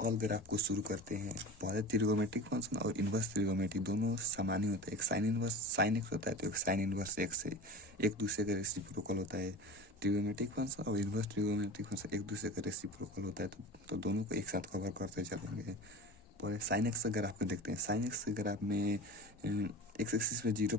All graph को शुरू करते हैं। पहले ट्रिगोमेट्रिक फंक्शन और इन्वर्स ट्रिगोमेट्रिक दोनों समान ही होता है। एक साइन इन्वर्स साइन एक्स होता है तो एक साइन इन्वर्स एक्स से एक दूसरे का रेसिप्रोकल होता है। ट्रिगोमेट्रिक फंक्शन और इन्वर्स ट्रिगोमेट्रिक फंक्शन एक दूसरे का रेसिप्रोकल होता है, तो दोनों को एक साथ कवर करते चलेंगे। पर साइन एक्स का ग्राफ को देखते हैं। साइन एक्स के ग्राफ में एक्स एक्सिस पे 0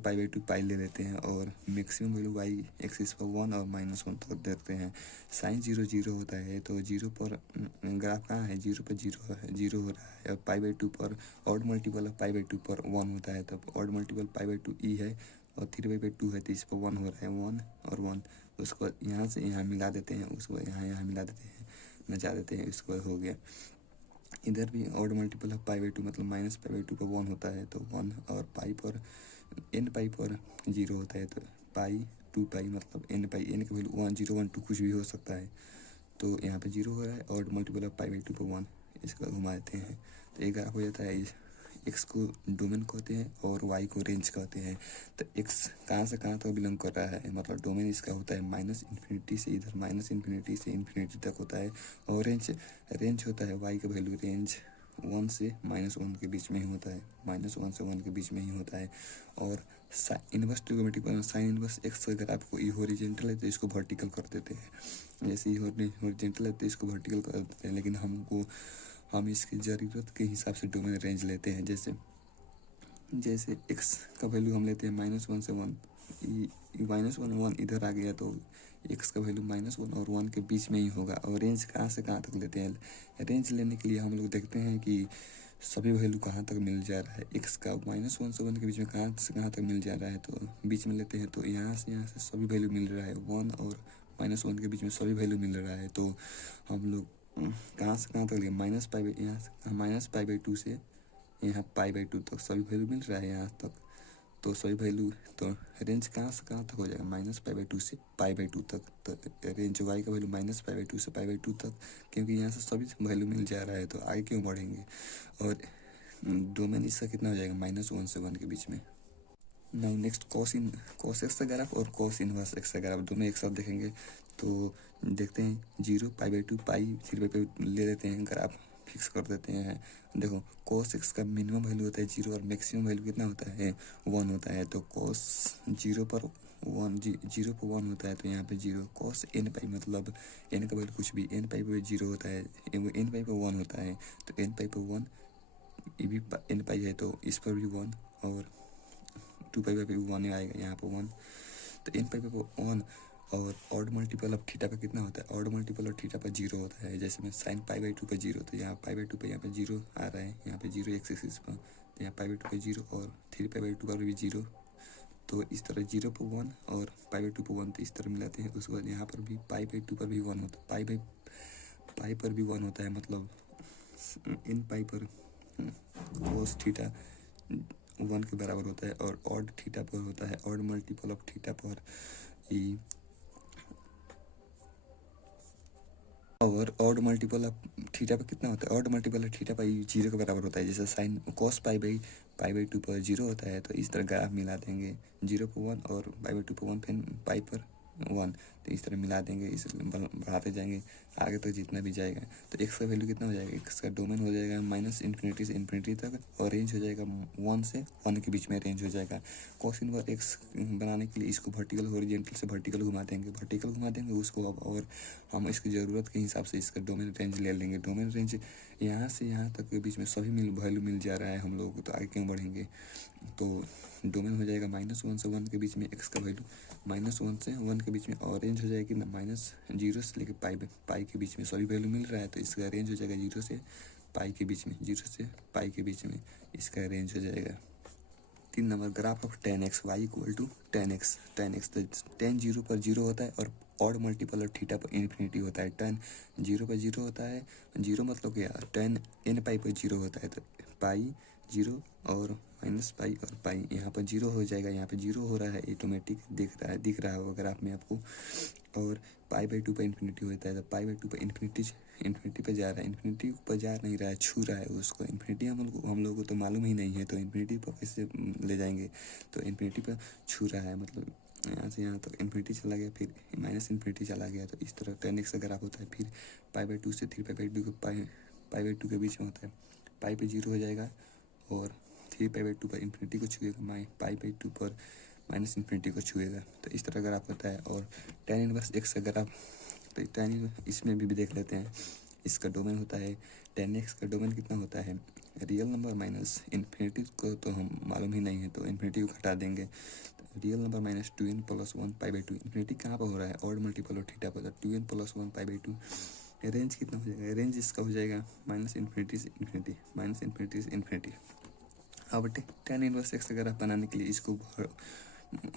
पाई ले लेते हैं और मैक्सिमम वैल्यू वाई एक्सिस पर 1 और -1 तक देखते हैं। साइन 0 होता है तो 0 पर ग्राफ कहाँ है, 0 पर 0 है, 0 हो रहा है। और π/2 पर ऑड मल्टीपल ऑफ π/2 पर 1 होता है, तब ऑड मल्टीपल π/2 ई है और 3/2 है तो इस पर 1 हो रहा है, 1 और 1। उसको यहाँ से यहाँ मिला देते हैं, उसको यहाँ मिला देते हैं, नचा देते हैं, इसको हो गया। इधर भी ऑड मल्टीपल ऑफ π/2 मतलब -π/2 पर 1 होता है तो 1, और पाई पर n पाई पर 0 होता है तो पाई 2 पाई मतलब n पाई, n का वैल्यू 1 0 1 2 कुछ भी हो सकता है। तो यहाँ पे 0 हो रहा है, ऑड मल्टीपल ऑफ π/2 पर 1, इसका घुमा देते हैं तो एक ग्राफ हो जाता है। एक्स को डोमेन कहते हैं और वाई को रेंज कहते हैं। तो एक्स कहाँ से कहाँ तक बिलोंग कर रहा है, मतलब डोमेन इसका होता है -∞ से इधर -∞ से ∞ तक होता है। और रेंज होता है वाई का वैल्यू रेंज 1 से -1 के बीच में ही होता है, -1 से 1 के बीच में ही होता है। और इन्वर्स ट्रिगोमेट्रिक पर साइन इन्वर्स एक्स का ग्राफ को ई हॉरिजॉन्टल है तो इसको वर्टिकल कर देते हैं। जैसे ई हॉरिजॉन्टल है तो इसको वर्टिकल कर देते हैं, लेकिन हम इसकी ज़रूरत के हिसाब से डोमेन रेंज लेते हैं। जैसे एक्स का वैल्यू हम लेते हैं -1 से 1, -1 इधर आ गया तो एक्स का वैल्यू -1 और 1 के बीच में ही होगा। और रेंज कहाँ से कहाँ तक लेते हैं, रेंज लेने के लिए हम लोग देखते हैं कि सभी वैल्यू कहाँ तक मिल जा रहा है। एक्स का -1 से 1 के बीच में कहाँ से कहाँ तक मिल जा रहा है, तो बीच में लेते हैं तो यहाँ से सभी वैल्यू मिल रहा है, 1 और -1 के बीच में सभी वैल्यू मिल रहा है। तो हम लोग कहाँ से कहाँ तक लिए, यहाँ से -π/2 से यहाँ π/2 तक सभी वैल्यू मिल रहा है यहाँ तक, तो सभी वैल्यू तो रेंज कहाँ से कहाँ तक हो जाएगा, -π/2 से π/2 तक। तो रेंज वाई का वैल्यू -π/2 से π/2 तक, क्योंकि यहाँ से सभी वैल्यू मिल जा रहा है तो आगे क्यों बढ़ेंगे। और डोमेन इसका कितना हो जाएगा, -1 से 1 के बीच में। नाउ नेक्स्ट कॉस एक्स का ग्राफ और कॉस इनवर्स एक्स का ग्राफ दोनों एक साथ देखेंगे तो देखते हैं 0 π/2 पाई 0 ले लेते हैं, ग्राफ फिक्स कर देते हैं। देखो कॉस एक्स का मिनिमम वैल्यू होता है 0 और मैक्सिमम वैल्यू कितना होता है, 1 होता है। तो कॉस 0 पर 1 होता है तो यहाँ पे 0, कॉस n पाई मतलब n का वैल्यू कुछ भी, n पाई पर 0 होता है, n पाई पर 1 होता है तो n पाई पर 1, ये भी n पाई है तो इस पर भी 1 और 2 पाई पे 1 आएगा, यहाँ पर 1 तो n पाई पे 1। और ऑड मल्टीपल ऑफ थीटा पे कितना होता है, ऑड मल्टीपल ऑफ थीटा पर 0 होता है। जैसे मैं साइन π/2 पर 0 तो यहाँ π/2 पे यहाँ पे 0 आ रहा है, यहाँ पे 0 एक्सिस पर, तो यहाँ π/2 पे 0 और 3π/2 पर भी 0। तो इस तरह 0 पर 1 और π/2 पर 1 तो इस तरह मिलाते हैं। उसके बाद यहाँ पर भी π/2 पर भी 1 होता है, पाई पर भी 1 होता है, मतलब इन पाई पर कोस थीटा 1 के बराबर होता है। और ऑड थीटा पर होता है, ऑड मल्टीपल ऑफ थीटा पर ई, और ऑड मल्टीपल ऑफ थीटा पर कितना होता है, ऑड मल्टीपल ऑफ थीटा पर 0 के बराबर होता है। जैसे साइन कॉस π/2 पर 0 होता है तो इस तरह ग्राफ मिला देंगे, 0 पर 1 और π/2 पर 1 फिर पाई पर 1, तो इस तरह मिला देंगे, इस बढ़ाते जाएंगे आगे तक जितना भी जाएगा। तो एक्स का वैल्यू कितना हो जाएगा, एक्स का डोमेन हो जाएगा -∞ से ∞ तक और रेंज हो जाएगा 1 से 1 के बीच में रेंज हो जाएगा। कॉस इनवर्स एक्स बनाने के लिए इसको वर्टिकल हॉरिजॉन्टल से वर्टिकल घुमा देंगे उसको अब, और हम इसकी ज़रूरत के हिसाब से इसका डोमेन रेंज ले लेंगे। डोमेन रेंज यहाँ से यहाँ तक के बीच में सभी वैल्यू मिल जा रहा है हम लोग को, तो आगे क्यों बढ़ेंगे। तो डोमेन हो जाएगा -1 से 1 के बीच में एक्स का वैल्यू, -1 से 1 के बीच में, और रेंज हो जाएगी ना -0 से लेकर पाई के बीच में सभी वैल्यू मिल रहा है तो इसका रेंज हो जाएगा 0 से पाई के बीच में, 0 से पाई के बीच में इसका रेंज हो जाएगा। 3 number graph of tan x y = tan x। तो tan 0 पर 0 होता है और ऑड मल्टीपल ऑफ थीटा पर इन्फिनिटी होता है। tan 0 पर 0 होता है, 0 मतलब क्या, tan n पाई पर 0 होता है तो पाई 0 और -पाई और पाई, यहाँ पर 0 हो जाएगा, यहाँ पे 0 हो रहा है ऑटोमेटिक दिख रहा है ग्राफ में आपको। और π/2 पर इन्फिनिटी होता है तो π/2 पर इन्फिनिटी पर जा रहा है, इन्फिनिटी पर जा नहीं रहा है, छू रहा है उसको। इन्फिनिटी हम लोग को तो मालूम ही नहीं है तो इन्फिनिटी पर कैसे ले जाएंगे, तो इन्फिनिटी पर छू रहा है, मतलब यहाँ से यहाँ तक इन्फिनिटी चला गया फिर -∞ चला गया। तो इस तरह tan x का ग्राफ होता है। फिर π/2 से 3π/2 को पाई/2 के बीच में होता है। पाई पे 0 हो जाएगा और 3π/2 पर इन्फिनिटी को छुएगा, पाई/2 पर माइनस इन्फिनिटी को छुएगा। तो इस तरह ग्राफ होता है। और tan इनवर्स x का ग्राफ, तो tan इसमें भी देख लेते हैं। इसका डोमेन होता है tan x का डोमेन कितना होता है, रियल नंबर माइनस इन्फिनिटी को तो हम मालूम ही नहीं है, तो इन्फिनिटी को घटा देंगे। तो रियल नंबर माइनस 2n + 1 पाई/2। इन्फिनिटी कहाँ पर हो रहा है, ऑड मल्टीपल और थीटा पर, 2n + 1 पाई/2। रेंज कितना हो जाएगा, रेंज इसका हो जाएगा माइनस इन्फिनिटी से इन्फिनिटी, माइनस इन्फिनिटी से इन्फिनिटी। अब tan इनवर्स x का ग्राफ बनाने के लिए इसको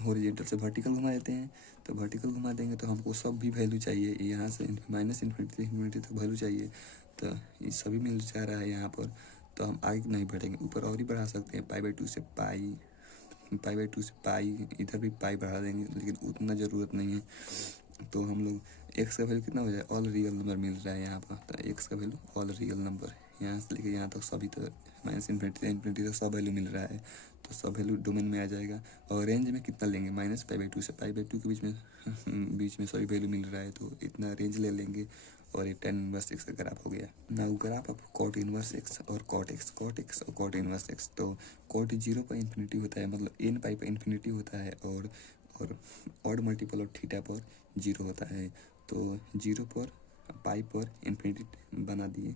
हॉरिजॉन्टल से वर्टिकल घुमा देते हैं। तो वर्टिकल घुमा देंगे तो हमको सब भी वैल्यू चाहिए, यहाँ से माइनस इन्फिनिटी से इन्फिनिटी तक वैल्यू चाहिए। तो ये सभी मिल जा रहा है यहाँ पर, तो हम आगे नहीं बढ़ेंगे, ऊपर और ही बढ़ा सकते हैं। पाई/2 से पाई, पाई/2 से पाई, इधर भी पाई बढ़ा देंगे, लेकिन उतना ज़रूरत नहीं है। तो हम लोग एक्स का वैल्यू कितना हो जाए, ऑल रियल नंबर मिल रहा है यहाँ पर। तो एक्स का वैल्यू ऑल रियल नंबर, यहाँ से लेके यहाँ तक सभी, तो माइनस इन्फिनिटी से इन्फिनिटी तक सब वैल्यू मिल रहा है। तो सब वैल्यू डोमेन में आ जाएगा। और रेंज में कितना लेंगे, माइनस पाई/2 से पाई/2 के बीच में सभी वैल्यू मिल रहा है, तो इतना रेंज ले लेंगे। और ये tan इनवर्स x का ग्राफ हो गया। Now graph of cot inverse x और cot x और cot इनवर्स x। तो cot 0 पर इन्फिनिटी होता है, मतलब n पाई पर इन्फिनिटी होता है, और ऑड मल्टीपल और थीटा पर 0 होता है। तो 0 पर पाई पर इन्फिनिटी बना दिए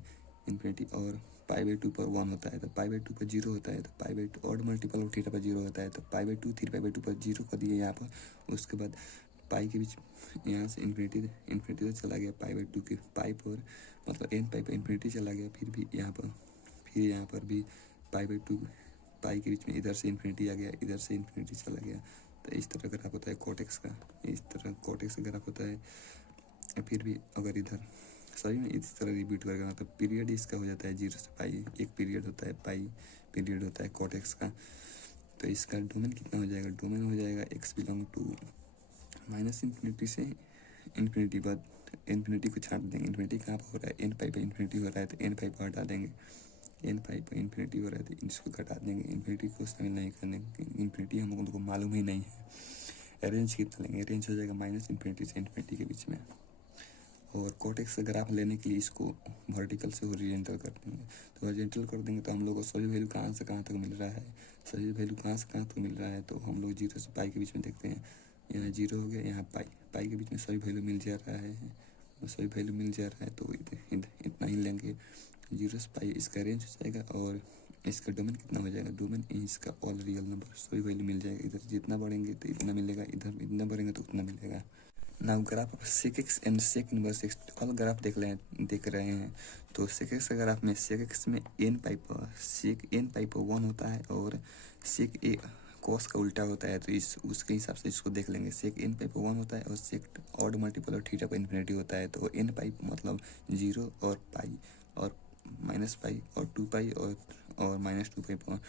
इन्फिनिटी, और पाई/2 पर 1 होता है, तो पाई/2 पर 0 होता है। तो पाई/2 ऑड मल्टीपल और थीटा पर 0 होता है, तो पाई/2 3π/2 पर 0 कर दिए यहाँ पर। उसके बाद पाई के बीच यहाँ से इन्फिनिटी तो चला गया पाई/2 के पाई पर, मतलब n पाई पर इन्फिनिटी चला गया। फिर यहाँ पर भी पाई/2 पाई के बीच में इधर से इन्फिनिटी आ गया, इधर से इन्फिनिटी चला गया। तो इस तरह ग्राफ होता है cot x का, इस तरह cot x का ग्राफ होता है। फिर भी अगर इधर सही में इस तरह रिपीट करेगा, मतलब पीरियड इसका हो जाता है 0 से पाई, एक पीरियड होता है पाई, पीरियड होता है cot x का। तो इसका डोमेन कितना हो जाएगा, डोमेन हो जाएगा x belong to minus infinity से इन्फिनिटी पर। इन्फिनिटी को छाट देंगे, इन्फिनिटी कहाँ पर हो रहा है, n पाई पर इन्फिनिटी हो रहा है, तो n पाई पर हटा देंगे। n पाई पर इन्फिनिटी हो रहा है तो इसको घटा देंगे, इन्फिनिटी को शामिल नहीं करने, इन्फिनिटी हम लोगों को मालूम ही नहीं है। रेंज कितना लेंगे, रेंज हो जाएगा माइनस इन्फिनिटी से इन्फिनिटी के बीच में। और cot x का ग्राफ लेने के लिए इसको वर्टिकल से हॉरिजॉन्टल कर देंगे। तो हॉरिजॉन्टल कर देंगे तो हम लोग को सभी वैल्यू कहाँ से कहाँ तक मिल रहा है, सभी वैल्यू कहाँ से कहाँ तक मिल रहा है। तो हम लोग 0 से पाई के बीच में देखते हैं, यहाँ 0 हो गया, यहाँ पाई के बीच में सभी वैल्यू मिल जा रहा है, सभी वैल्यू मिल जा रहा है। तो इतना ही लेंगे 0 से पाई, इसका रेंज हो जाएगा। और इसका डोमेन कितना हो जाएगा, डोमेन इसका ऑल रियल नंबर, सभी वैल्यू मिल जाएगा। इधर जितना बढ़ेंगे तो इतना मिलेगा, इधर इतना बढ़ेंगे तो उतना मिलेगा। Now graph of sec x and sec inverse x, all graph देख रहे हैं। तो sec x का ग्राफ में sec x में n पाई पर sec n पाई पर 1 होता है, और sec a cos का उल्टा होता है, तो उसके हिसाब से इसको देख लेंगे। sec n पाई पर 1 होता है, और sec ऑड मल्टीपल और थीटा पर इन्फिनिटी होता है। तो n पाई मतलब 0 और पाई, और माइनस पाई और 2 पाई और माइनस 2 पाई पर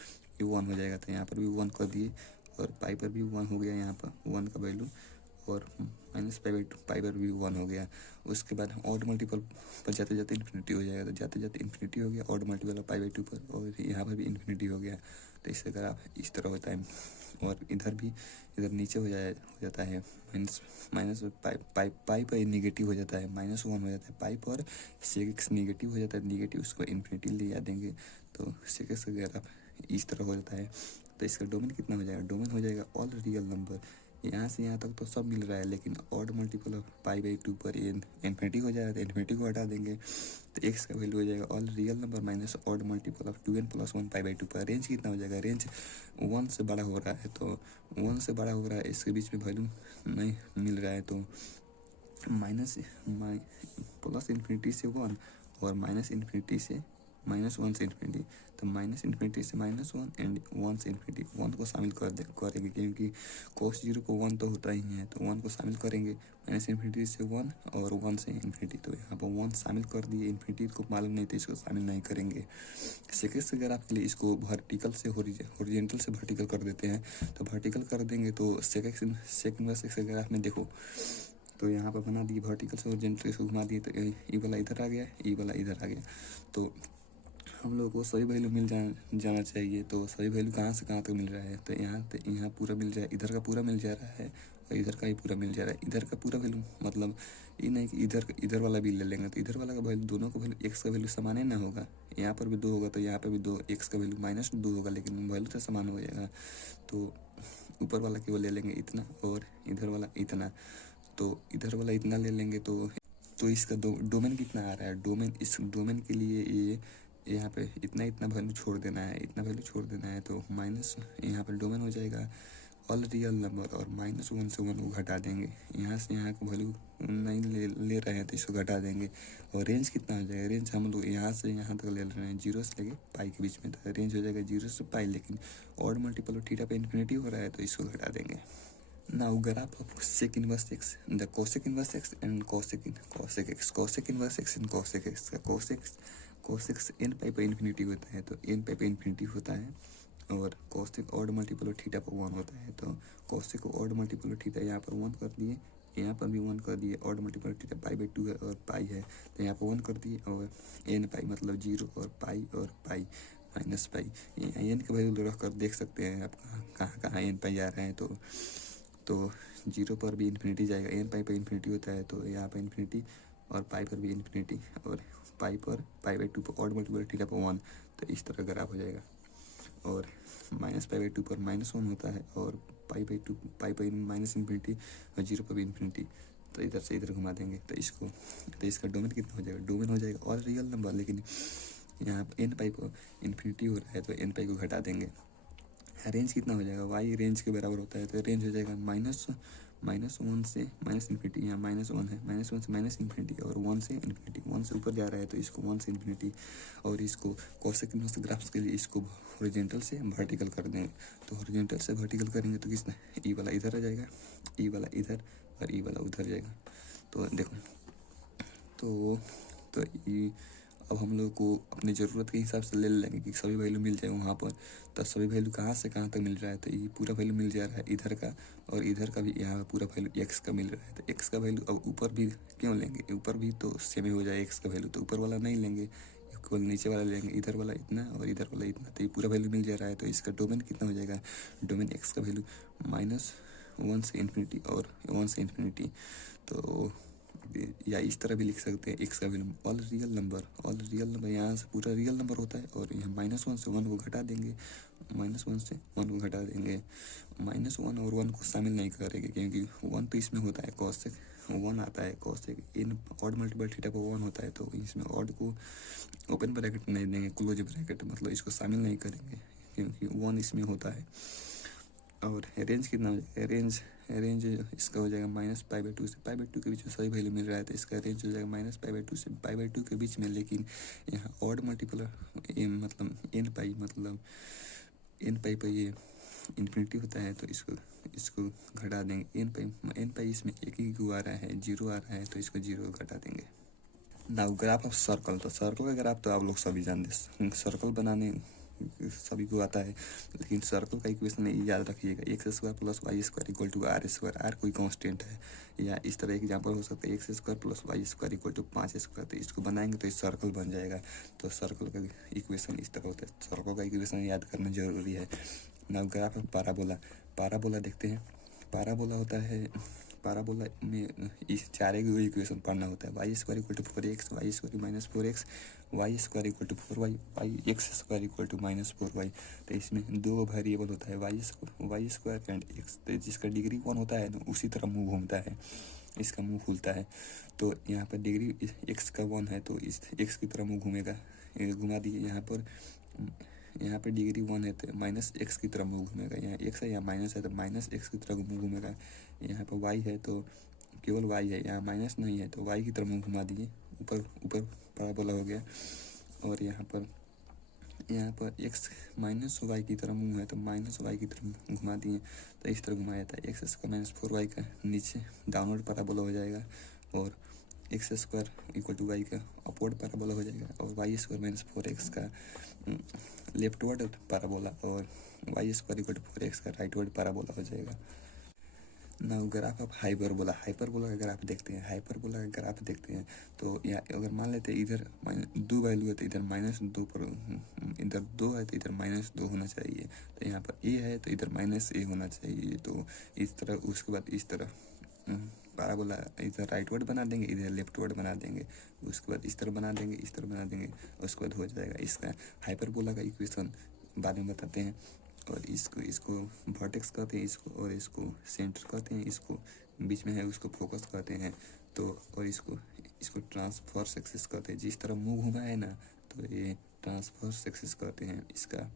ये 1 हो जाएगा। तो यहाँ पर भी 1 कर दिए, और पाई पर भी 1 हो गया, यहाँ पर 1 का वैल्यू, और माइनस पाई/2 पाई पर भी 1 हो गया। उसके बाद ऑड मल्टीपल पर जाते जाते इन्फिनिटी हो जाएगा, तो जाते जाते इन्फिनिटी हो गया ऑड मल्टीपल पाई/2 पर, और यहाँ पर भी इन्फिनिटी हो गया। तो इससे ग्राफ इस तरह होता है। और इधर नीचे हो जाता है माइनस पाई पर निगेटिव हो जाता है, -1 हो जाता है पाई पर। sec x निगेटिव हो जाता है, निगेटिव उसको इन्फिनिटी ले आ देंगे, तो sec x का ग्राफ इस तरह हो जाता है। तो इसका डोमेन कितना हो जाएगा, डोमेन हो जाएगा ऑल रियल नंबर। यहाँ से यहाँ तक तो सब मिल रहा है, लेकिन ऑड मल्टीपल ऑफ पाई/2 पर इन्फिनिटी हो जाएगा, तो इन्फिनिटी को हटा देंगे। तो x का वैल्यू हो जाएगा all real number minus odd multiple of 2n + 1 पाई/2 पर। रेंज कितना हो जाएगा, रेंज 1 से बड़ा हो रहा है, तो 1 से बड़ा हो रहा है, इसके बीच में वैल्यू नहीं मिल रहा है। तो प्लस इन्फिनिटी से 1 और माइनस इन्फिनिटी से -1 से इन्फिनिटी। तो माइनस इन्फिनिटी से -1 एंड 1 से इन्फिनिटी, 1 को शामिल करेंगे, क्योंकि cos 0 को 1 तो होता ही है, तो 1 को शामिल करेंगे। माइनस इन्फिनिटी से 1 और 1 से इन्फिनिटी, तो यहाँ पर 1 शामिल कर दिए, इन्फिनिटी को मालूम नहीं, तो इसको शामिल नहीं करेंगे। सेकेंड से ग्राफ के लिए इसको वर्टिकल से हॉरिजॉन्टल से वर्टिकल कर देते हैं। तो वर्टिकल कर देंगे तो सेक इनवर्स x के ग्राफ में देखो, तो यहाँ पर बना दिए वर्टिकल से हॉरिजॉन्टल, इसको घुमा दिए, तो ई वाला इधर आ गया, ई वाला इधर आ गया। तो हम लोग को सभी वैल्यू मिल जाना चाहिए। तो सभी वैल्यू कहाँ से कहाँ तक मिल रहा है, तो यहाँ पूरा मिल जाए, इधर का पूरा मिल जा रहा है और इधर का ही पूरा मिल जा रहा है। इधर का पूरा वैल्यू मतलब ये नहीं कि इधर वाला भी ले लेंगे, तो इधर वाला का वैल्यू, दोनों का वैल्यू एक्स का वैल्यू समान ही ना होगा। यहाँ पर भी 2 होगा तो यहाँ पर भी 2, एक्स का वैल्यू -2 होगा, लेकिन वैल्यू तो समान हो जाएगा। तो ऊपर वाला केवल ले लेंगे इतना और इधर वाला इतना, तो इधर वाला इतना ले लेंगे। तो इसका डोमेन कितना आ रहा है, इस डोमेन के लिए ये यहाँ पे इतना वैल्यू छोड़ देना है, इतना वैल्यू छोड़ देना है। तो माइनस यहाँ पर डोमेन हो जाएगा ऑल रियल नंबर और -1 से 1 को घटा देंगे। यहाँ से यहाँ को वैल्यू नहीं ले रहे हैं तो इसको घटा देंगे। और रेंज कितना हो जाएगा, रेंज हम लोग यहाँ से यहाँ तक ले रहे हैं 0 से लेके पाई के बीच में, तो रेंज हो जाएगा 0 से पाई। लेकिन ऑड मल्टीपल थीटा पे इन्फिनिटी हो रहा है तो इसको घटा देंगे। Now graph of sec inverse x, the cosec inverse x and cosec x, cosec inverse x and cosec x का cosec n पाई पे इन्फिनिटी होता है, तो n पाई पे इन्फिनिटी होता है। और cosec ऑड मल्टीपल थीटा पर 1 होता है, तो cosec को ऑड मल्टीपल थीटा यहाँ पर 1 कर दिए, यहाँ पर भी 1 कर दिए। ऑड मल्टीपल थीटा पाई/2 है और पाई है, तो यहाँ पर 1 कर दिए। और n पाई मतलब 0 और पाई माइनस पाई, n का वैल्यू रख कर देख सकते हैं आप कहाँ n पाई आ रहे हैं। तो 0 पर भी इन्फिनिटी जाएगा, n पाई पर इन्फिनिटी होता है, तो यहाँ पर इन्फिनिटी और पाई पर भी इन्फिनिटी, और पाई पर पाई/2 पर ऑड मल्टीपल थीटा पर 1, तो इस तरह ग्राफ हो जाएगा। और -पाई/2 पर -1 होता है, और पाई/2 पाई पर माइनस इन्फिनिटी और 0 पर भी इन्फिनिटी, तो इधर से इधर घुमा देंगे। तो इसका डोमेन कितना हो जाएगा, डोमेन हो जाएगा ऑल रियल नंबर, लेकिन यहाँ n पाई पर इन्फिनिटी हो रहा है तो n पाई को घटा देंगे। रेंज कितना हो जाएगा, y रेंज के बराबर होता है, तो रेंज हो जाएगा -1 से माइनस इन्फिनिटी, यहाँ -1 है, -1 से माइनस इन्फिनिटी और 1 से इन्फिनिटी। 1 से ऊपर जा रहा है तो इसको 1 से इन्फिनिटी। और इसको कोसेक इनवर्स ग्राफ्स के लिए इसको हॉरिजॉन्टल से वर्टिकल कर देंगे। तो हॉरिजॉन्टल से वर्टिकल करेंगे तो कितना, ई वाला इधर आ जाएगा, ई वाला इधर और ई वाला उधर जाएगा। तो देखो तो ई अब हम लोग को अपनी ज़रूरत के हिसाब से ले लेंगे कि सभी वैल्यू मिल जाए वहाँ पर। तो सभी वैल्यू कहाँ से कहाँ तक मिल रहा है, तो ये पूरा वैल्यू मिल जा रहा है इधर का, और इधर का भी यहाँ पूरा वैल्यू x का मिल रहा है। तो x का वैल्यू अब ऊपर भी क्यों लेंगे, ऊपर भी तो सेम ही हो जाए x का वैल्यू, तो ऊपर वाला नहीं लेंगे, केवल नीचे वाला लेंगे, इधर वाला इतना और इधर वाला इतना, तो ये पूरा वैल्यू मिल जा रहा है। तो इसका डोमेन कितना हो जाएगा, डोमेन x का वैल्यू -1 से इन्फिनिटी और 1 से इन्फिनिटी। तो या इस तरह भी लिख सकते हैं, एक्स का वैल्यू ऑल रियल नंबर यहाँ से पूरा रियल नंबर होता है, और यहाँ -1 से 1 को घटा देंगे, -1 से 1 को घटा देंगे। -1 और 1 को शामिल नहीं करेंगे क्योंकि 1 तो इसमें होता है, कॉसेक 1 आता है, कॉसेक इन ऑड मल्टीपल थीटा पर 1 होता है, तो इसमें ऑड को ओपन ब्रैकेट नहीं देंगे, क्लोज ब्रैकेट, मतलब इसको शामिल नहीं करेंगे क्योंकि 1 इसमें होता है। और रेंज कितना हो जाएगा, रेंज इसका हो जाएगा -पाई/2 से पाई/2 के बीच में सही वैल्यू मिल रहा है, तो इसका रेंज हो जाएगा -पाई/2 से पाई/2 के बीच में। लेकिन यहाँ ऑड मल्टीपल मतलब n पाई पर ये इन्फिनिटी होता है, तो इसको घटा देंगे। n पाई इसमें एक ही आ रहा है, 0 आ रहा है, तो इसको 0 घटा देंगे। नाउ ग्राफ ऑफ सर्कल, तो सर्कल का ग्राफ तो आप लोग सभी जानते हैं, सर्कल बनाने सभी को आता है, लेकिन सर्कल का इक्वेशन याद रखिएगा, x² + y² = r²। r कोई कांस्टेंट है, या इस तरह एग्जांपल हो सकता है x² + y² = 5²। तो इसको बनाएंगे तो इस सर्कल बन जाएगा। तो सर्कल का इक्वेशन इस तरह होता है, सर्कल का इक्वेशन याद करना जरूरी है। नाउ ग्राफ ऑफ पैराबोला देखते हैं। पैराबोला होता है, पैराबोला में इस चारे को इक्वेशन पढ़ना होता है, y² = 4x, y² - 4x, y² = 4y, x² = -4y। तो इसमें 2 वेरिएबल होता है, y² एंड x, तो जिसका डिग्री 1 होता है ना उसी तरह मुंह घूमता है, इसका मुंह खुलता है। तो यहाँ पर डिग्री x का 1 है तो इस x की तरह मुंह घूमेगा, घुमा दिए। यहाँ पर डिग्री 1 है तो -x की तरह मुंह घूमेगा, यहाँ x है, यहाँ माइनस है तो -x की तरह मुंह घूमेगा। यहाँ पर y है तो केवल y है, यहाँ माइनस नहीं है तो y की तरह मुंह घुमा दिए, ऊपर पैराबोला हो गया। और यहाँ पर x -y की तरह मुंह है तो -y की तरह घुमा दिए, तो इस तरह घुमाया जाता है। x² - 4y का नीचे डाउनवर्ड पैराबोला हो जाएगा, और x² = y का अपवर्ड पैराबोला हो जाएगा, और y² - 4x का लेफ्टवर्ड पैराबोला, और y² = 4x का राइटवर्ड पैराबोला हो जाएगा। ना ग्राफ ऑफ हाइपरबोला, हाइपरबोला का ग्राफ देखते हैं, हाइपरबोला का ग्राफ देखते हैं। तो यहाँ अगर मान लेते हैं इधर दो वैल्यू है तो इधर -2 पर, इधर 2 है तो इधर -2 होना चाहिए। तो यहाँ पर a है तो इधर -a होना चाहिए। तो इस तरह, उसके बाद इस तरह पैराबोला इधर राइट वर्ड बना देंगे, इधर लेफ्ट वर्ड बना देंगे, उसके बाद इस तरह बना देंगे, इस तरह बना देंगे, उसके बाद हो जाएगा इसका हाइपरबोला का इक्वेशन। बाद में बताते हैं। और इसको वर्टेक्स कहते हैं, इसको, और इसको सेंटर कहते हैं, इसको बीच में है उसको फोकस कहते हैं। तो और इसको ट्रांसफर्स एक्सिस कहते हैं। जिस तरह मुंह घुमा है ना, तो ये ट्रांसफर्स एक्सिस कहते हैं इसका।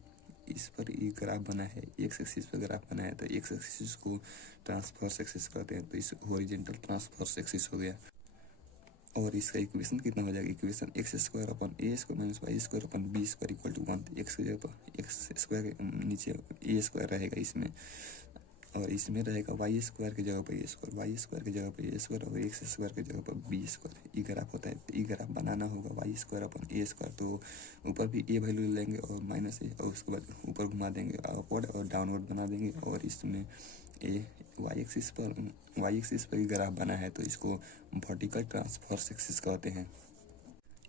इस पर ये ग्राफ बना है, एक्स एक्सिस पर ग्राफ बना है, तो एक्स एक्सिस को ट्रांसफर्स एक्सिस कहते हैं। तो इस हॉरिजॉन्टल ट्रांसफर्स एक्सिस हो गया। और इसका इक्वेशन कितना हो जाएगा, इक्वेशन x² अपन a² - y² अपन b² = 1। एक्स की जगह पर x² नीचे a² रहेगा इसमें, और इसमें रहेगा y² की जगह पर a², y² की जगह पर a² और x² की जगह पर b²। ई ग्राफ होता है। ई ग्राफ बनाना होगा y² अपन a²। तो ऊपर भी a वैल्यू लेंगे और -a, और उसके बाद ऊपर घुमा देंगे अपवर्ड और डाउनवर्ड बना देंगे। और इसमें वाई एक्सिस पर ग्राफ बना है तो इसको वर्टिकल ट्रांसफर्स एक्सिस कहते हैं।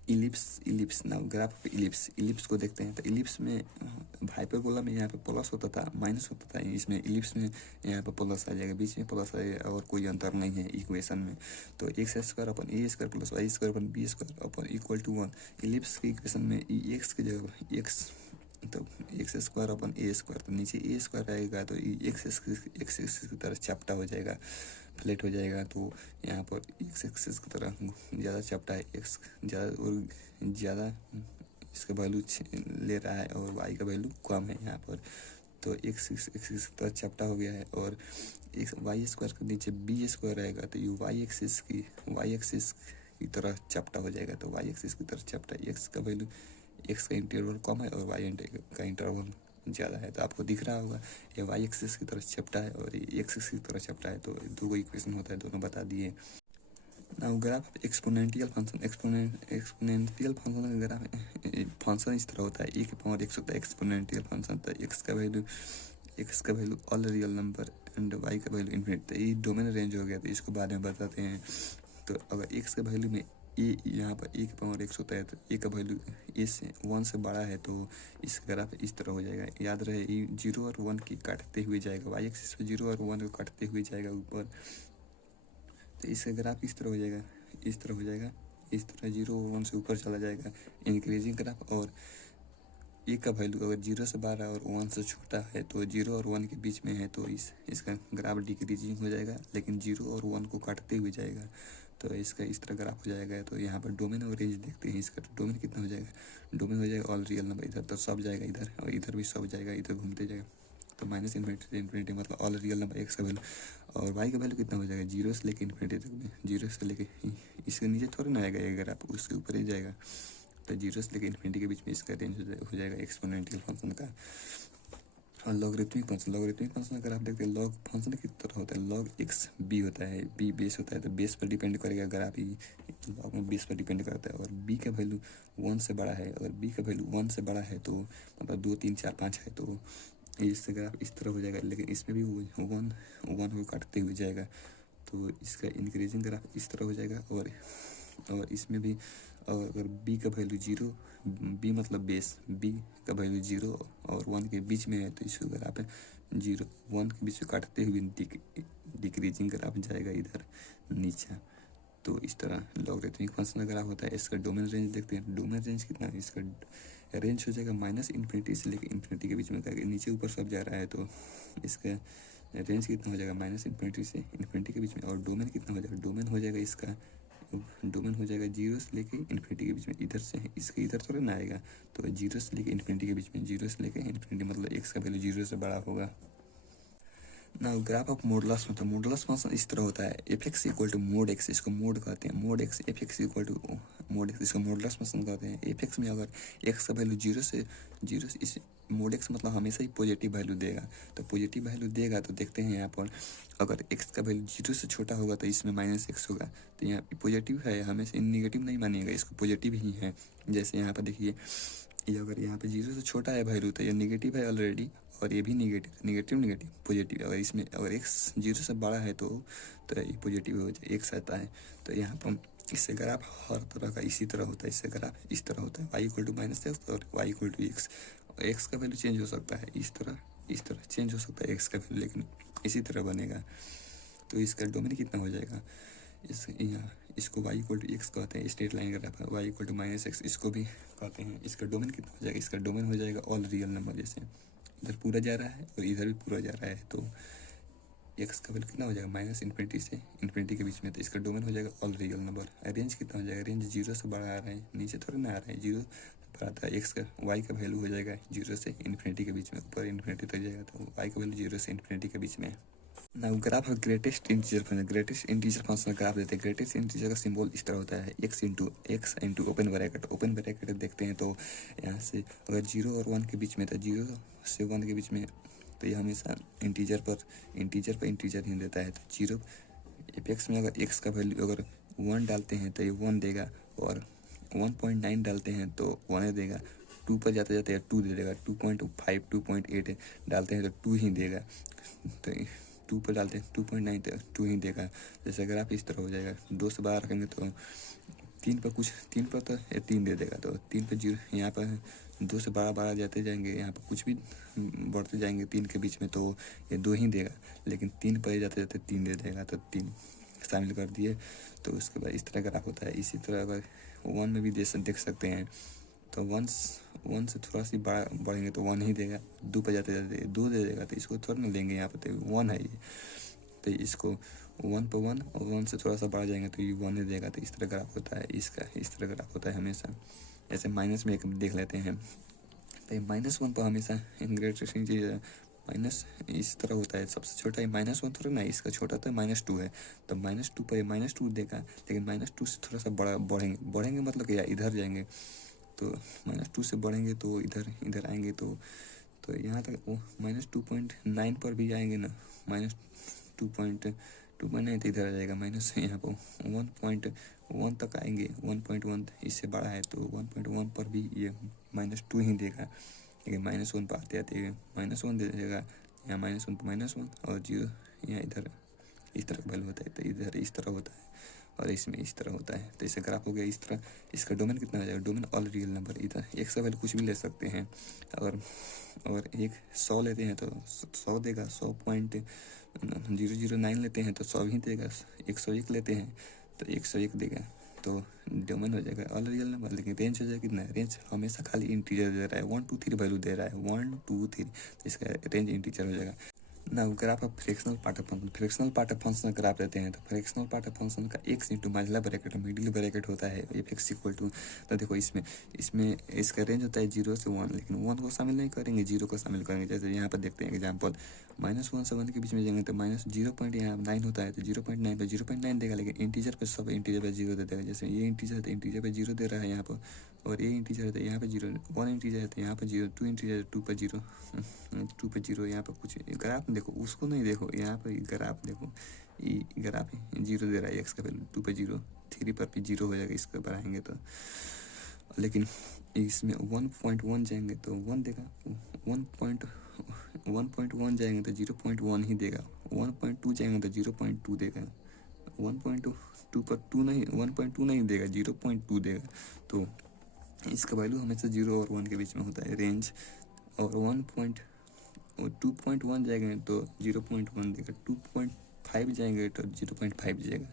इलिप्स ना ग्राफ इलिप्स को देखते हैं। तो इलिप्स में हाइपरबोला में यहाँ पे प्लस होता था, माइनस होता था, इसमें इलिप्स में यहाँ पे प्लस आ जाएगा, बीच में प्लस आ जाएगा और कोई अंतर नहीं है इक्वेशन में। तो x² अपन a² + y² अपन b² अपन = 1। इलिप्स की इक्वेशन में x की जगह x, तो x² अपन a², तो नीचे a² रहेगा तो x एक्सिस की तरह चपटा हो जाएगा, फ्लैट हो जाएगा। तो यहाँ पर x एक्सिस की तरह ज़्यादा चपटा है, x ज़्यादा और ज़्यादा इसका वैल्यू ले रहा है और y का वैल्यू कम है यहाँ पर। तो x एक्सिस की तरह चपटा हो गया है। और y² के नीचे b² रहेगा तो ये y एक्सिस की तरह चपटा हो जाएगा। तो y एक्सिस की तरह चपटा, x का इंटरवल कम है और y का इंटरवल ज़्यादा है। तो आपको दिख रहा होगा ये y एक्सिस की तरफ चपटा है और ये x एक्सिस की तरफ चपटा है। तो दो इक्वेशन होता है, दोनों बता दिए। Now graph exponential function, exponential function का ग्राफ फंक्शन इस तरह होता है, e की पावर x होता है एक्सपोनेंशियल फंक्शन। तो x का value all real number and y का वैल्यू इन्फिनिट। तो ये डोमेन रेंज हो गया, तो इसको बाद में बताते हैं। तो अगर x के वैल्यू में यहाँ पर a की पावर x होता है तो a का वैल्यू a से 1 से बड़ा है तो इसका ग्राफ इस तरह हो जाएगा। याद रहे ये 0 और 1 की काटते हुए जाएगा, y एक्सिस पे 0 और 1 को काटते हुए जाएगा ऊपर। तो इसका ग्राफ इस तरह हो जाएगा, इस तरह हो जाएगा, इस तरह 0 और 1 से ऊपर चला जाएगा, इंक्रीजिंग ग्राफ। और ए का वैल्यू अगर 0 से बड़ा और 1 से छोटा है तो 0 और 1 के बीच में है तो इसका ग्राफ डिक्रीजिंग हो जाएगा, लेकिन 0 और 1 को काटते हुए जाएगा। तो इसका इस तरह ग्राफ हो जाएगा। तो यहाँ पर डोमेन और रेंज देखते हैं। इसका डोमेन कितना हो जाएगा, डोमेन हो जाएगा ऑल रियल नंबर, इधर तो सब जाएगा इधर, और इधर भी सब जाएगा, इधर घूमते जाएगा। तो माइनस इन्फिनिटी मतलब ऑल रियल नंबर x का वैल्यू। और y का वैल्यू कितना हो जाएगा, 0 से लेकर इन्फिनिटी तक में, 0 से लेके इसके नीचे थोड़ा ना आएगा ये ग्राफ, उसके ऊपर ही जाएगा। तो 0 से लेकर इन्फिनिटी के बीच में इसका रेंज हो जाएगा एक्सपोनेंशियल फंक्शन का। और लॉगरिथमिक फंक्शन अगर आप देखते हैं, लॉग फंक्शन किस तरह होता है, लॉग x b होता है, b बेस होता है, तो बेस पर डिपेंड करेगा ग्राफ ही, लॉग में बेस पर डिपेंड करता है। और b का वैल्यू 1 से बड़ा है, अगर b का वैल्यू 1 से बड़ा है तो मतलब 2 3 4 5 है तो इससे ग्राफ इस तरह हो जाएगा। लेकिन इसमें भी 1 को काटते हुए जाएगा तो इसका इंक्रीजिंग ग्राफ इस तरह हो जाएगा। और इसमें भी अगर b का वैल्यू 0, b मतलब बेस, b का वैल्यू 0 और 1 के बीच में है तो इसको ग्राफ है 0 1 के बीच में काटते हुए डिक्रीजिंग ग्राफ जाएगा इधर नीचे। तो इस तरह लॉगरिथमिक फंक्शन का ग्राफ होता है। इसका डोमेन रेंज देखते हैं, डोमेन रेंज कितना है, इसका रेंज हो जाएगा -इन्फिनिटी से लेकर इन्फिनिटी के बीच में, नीचे ऊपर सब जा रहा है तो इसका रेंज कितना हो जाएगा, -इन्फिनिटी से इन्फिनिटी के बीच में। और डोमेन कितना हो जाएगा, डोमेन हो जाएगा इसका, डोमेन हो जाएगा 0 से लेके इन्फिनिटी के बीच में। इधर से इसके इधर थोड़ा ना आएगा, तो 0 से लेके इन्फिनिटी के बीच में, 0 से लेके इन्फिनिटी मतलब x का वैल्यू 0 से बड़ा होगा। ना ग्राफ ऑफ मॉडुलस मतलब मॉडुलस फंक्शन इस तरह होता है, f(x) = mod x, इसको मोड कहते हैं, mod x, f(x) = mod x, इसको मॉडुलस फंक्शन कहते हैं। f(x) में अगर x का वैल्यू 0 से इस mod x मतलब हमेशा ही पॉजिटिव वैल्यू देगा। तो पॉजिटिव वैल्यू देगा तो देखते हैं यहाँ पर अगर x का वैल्यू 0 से छोटा होगा तो इसमें -x होगा। तो यहाँ पॉजिटिव है, हमेशा निगेटिव नहीं मानिएगा, इसको पॉजिटिव ही है। जैसे यहाँ पर देखिए, ये अगर यहाँ पे 0 से छोटा है वैल्यू तो ये निगेटिव है ऑलरेडी, और ये भी नेगेटिव नेगेटिव पॉजिटिव। अगर इसमें अगर x 0 से बड़ा है तो ये पॉजिटिव हो जाए, x आता है। तो यहाँ पर इससे ग्राफ हर तरह का इसी तरह होता है, इससे ग्राफ इस तरह होता है, y इक्वल टू -x और y equal to x। x का वैल्यू चेंज हो सकता है, इस तरह चेंज हो सकता है x का वैल्यू, लेकिन इसी तरह बनेगा। तो इसका डोमेन कितना हो जाएगा, इसको y इक्वल टू x कहते हैं, स्ट्रेट लाइन ग्राफ है, y इक्वल टू -x इसको भी कहते हैं। इसका डोमेन कितना हो जाएगा, इसका डोमेन हो जाएगा ऑल रियल नंबर। जैसे इधर पूरा जा रहा है और इधर भी पूरा जा रहा है, तो x का वैल्यू कितना हो जाएगा -इन्फिनिटी से इन्फिनिटी के बीच में, तो इसका डोमेन हो जाएगा ऑल रियल नंबर। रेंज कितना हो जाएगा, रेंज 0 से बड़ा आ रहा है, नीचे थोड़ा ना आ रहा है, 0 पर आता है। x का y का वैल्यू हो जाएगा 0 से इन्फिनिटी के बीच में, ऊपर इन्फिनिटी तक जाएगा, तो y का वैल्यू 0 से इन्फिनिटी के बीच में। ना ग्राफ है greatest integer function, greatest integer function का ग्राफ देते हैं। ग्रेटेस्ट इंटीजर का सिंबल इस तरह होता है, x इंटू ओपन ब्रैकेट देखते हैं। तो यहाँ से अगर 0 और 1 के बीच में था, 0 से 1 के बीच में, तो ये हमेशा इंटीजर पर इंटीजर ही देता है। तो 0 एपेक्स में अगर x का वैल्यू अगर 1 डालते हैं तो ये 1 देगा, और 1.9 डालते हैं तो 1 देगा, 2 पर जाते जाते 2 दे देगा, 2.5 2.8 डालते हैं तो 2 ही देगा, तो 2 पर डालते हैं 2.9 तो 2 ही देगा। जैसे अगर आप इस तरह हो जाएगा, 2 से बाहर रखेंगे तो 3 पर तो ये 3 दे देगा, तो 3 पर 0, यहाँ पर 2 से बारह जाते जाएंगे, यहाँ पर कुछ भी बढ़ते जाएंगे 3 के बीच में, तो ये 2 ही देगा, लेकिन 3 पर जाते जाते 3 दे देगा, तो 3 शामिल कर दिए। तो उसके बाद इस तरह ग्राफ होता है। इसी तरह अगर 1 में भी देख सकते हैं, तो 1 से थोड़ा सी बढ़ेंगे तो 1 ही देगा, 2 पर जाते जाते 2 दे देगा, तो इसको थोड़ा ना लेंगे, यहाँ पर तो 1 है ये, तो इसको 1 पर 1 और 1 से थोड़ा सा बढ़ जाएंगे तो ये 1 ही देगा। तो इस तरह ग्राफ होता है, इसका इस तरह ग्राफ होता है हमेशा। ऐसे माइनस में एक देख लेते हैं, तो -1 पर हमेशा ग्रेटेस्ट इंटीजर माइनस इस तरह होता है, सबसे छोटा है -1 थोड़ा ना, इसका छोटा तो -2 है, तो -2 पर -2 देगा, लेकिन -2 से थोड़ा सा बढ़ेंगे मतलब कि इधर जाएंगे, तो -2 से बढ़ेंगे तो इधर आएंगे, तो यहाँ तक वो -2.9 पर भी आएंगे ना, -2.9 तो इधर आ जाएगा, माइनस यहाँ पर 1.1 तक आएंगे, 1.1 इससे बड़ा है, तो 1.1 पर भी ये -2 ही देगा, लेकिन -1 पर आते आते -1 दे देगा, यहाँ -1 पर -1 और 0 यहाँ इधर इस तरह का वैल्यू होता है, तो इधर इस तरह होता है और इसमें इस तरह होता है। तो इससे ग्राफ हो गया इस तरह। इसका डोमेन कितना हो जाएगा, डोमेन ऑल रियल नंबर। इधर x का वैल्यू कुछ भी ले सकते हैं, और 100 लेते हैं तो 100 देगा, 100.009 लेते हैं तो 100 ही देगा, 101 लेते हैं तो 101 देगा, तो डोमेन हो जाएगा ऑल रियल नंबर। लेकिन रेंज हो जाएगा कितना, रेंज हमेशा खाली इंटीजर दे रहा है, 1 2 3 वैल्यू दे रहा है, 1 2 3, इसका रेंज इंटीजर हो जाएगा ना। Graph of fractional part of function, fractional part of function graph देते हैं, तो फ्रैक्शनल पार्ट ऑफ फंक्शन का x into minus bracket middle bracket होता है, f(x) इक्वल टू, तो देखो इसमें इसका रेंज होता है 0 से 1, लेकिन 1 को शामिल नहीं करेंगे, 0 को शामिल करेंगे। जैसे यहाँ पर देखते हैं एग्जाम्पल, -1 से 1 के बीच में जाएंगे तो -0.9 होता है, तो 0.9 पर 0.9 देगा, लेकिन इंटीजर पे सब इंटीजर पे 0 दे देगा। जैसे ये इंटीजर है तो इंटीजर पे 0 दे रहा है यहाँ पर, और ये इंटीजर है तो यहाँ पे 0, 1 इंटीजर है तो यहाँ पे 0, 2 इंटीजर 2 पर 0, 2 पर 0, यहाँ पर कुछ ग्राफ देखो, उसको नहीं देखो, यहाँ पर ग्राफ देखो, ये ग्राफ 0 दे रहा है, x का वैल्यू 2 पर 0, 3 पर भी 0 हो जाएगा इसको बढ़ाएंगे तो, लेकिन इसमें 1.1 जाएंगे तो 1 देगा, 1.1 जाएंगे तो 0.1 ही देगा, 1.2 जाएंगे तो 0.2 देगा, 1.2 पर 1.2 नहीं देगा, 0.2 देगा। तो इसका वैल्यू हमेशा 0 और 1 के बीच में होता है रेंज, और 2.1 जाएंगे तो 0.1 देगा, 2.5 जाएंगे तो 0.5 देगा,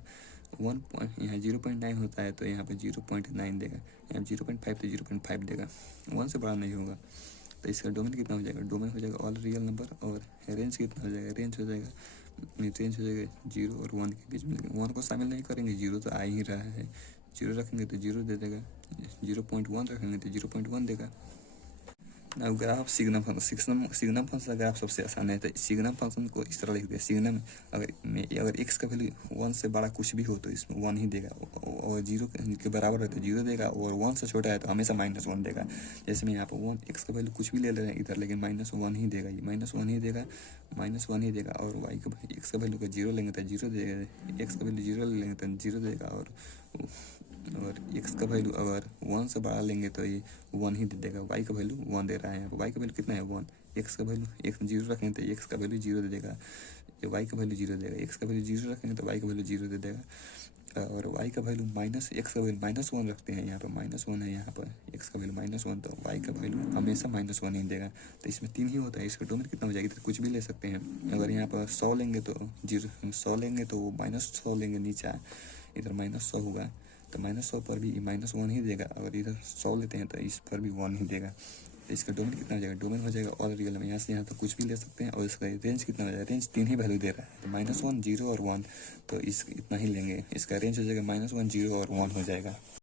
यहाँ 0.9 होता है तो यहाँ पे 0.9 देगा, यहाँ 0.5 तो 0.5 देगा, 1 से बड़ा नहीं होगा। तो इसका डोमेन कितना हो जाएगा, डोमेन हो जाएगा ऑल रियल नंबर। और रेंज कितना हो जाएगा, रेंज हो जाएगा 0 और 1 के बीच में, 1 को शामिल नहीं करेंगे, 0 तो आ ही रहा है, 0 रखेंगे तो 0 दे देगा, 0.1 रखेंगे तो 0.1 देगा। अब ग्राफ सिग्नम फंक्शन का ग्राफ सबसे आसान है, तो सिग्नम फंक्शन को इस तरह लिखते हैं, सिग्नम अगर x का वैल्यू 1 से बड़ा कुछ भी हो तो इसमें 1 ही देगा, और 0 के बराबर है तो 0 देगा, और 1 से छोटा है तो हमेशा -1 देगा। जैसे मैं यहाँ पर 1 x का वैल्यू कुछ भी ले रहे हैं इधर, लेकिन -1 ही देगा, ये -1 ही देगा, -1 ही देगा। और x का वैल्यू को 0 लेंगे तो 0 देगा, x का वैल्यू 0 लेंगे तो 0 देगा, और x का वैल्यू अगर 1 से बड़ा लेंगे तो ये 1 ही दे देगा। y का वैल्यू 1 दे रहा है, यहाँ पर y का वैल्यू कितना है 1, एक्स का वैल्यू एक जीरो रखेंगे तो एक्स का वैल्यू जीरो दे देगा, वाई का वैल्यू जीरो देगा, एक्स का वैल्यू जीरो रखेंगे तो वाई का वैल्यू जीरो दे देगा, और वाई का वैल्यू माइनस एक्स का वैल्यू -1 रखते हैं, यहाँ पर -1 है, यहाँ पर एक्स का वैल्यू -1, तो वाई का वैल्यू हमेशा -1 ही देगा। तो इसमें 3 ही होता है, इसका डोमेन कितना हो जाएगा, तो कुछ भी ले सकते हैं। अगर यहाँ पर 100 लेंगे तो 100 लेंगे तो -100 लेंगे नीचे, इधर -100 होगा तो -100 पर भी -1 ही देगा, अगर इधर 100 लेते हैं तो इस पर भी 1 ही देगा। तो इसका डोमेन कितना हो जाएगा, डोमेन हो जाएगा ऑल रियल में, यहाँ से यहाँ तक कुछ भी ले सकते हैं। और इसका रेंज कितना हो जाएगा, रेंज 3 ही वैल्यू दे रहा है, तो -1, 0 और 1, तो इस इतना ही लेंगे। इसका रेंज हो जाएगा -1, 0 और 1 हो जाएगा।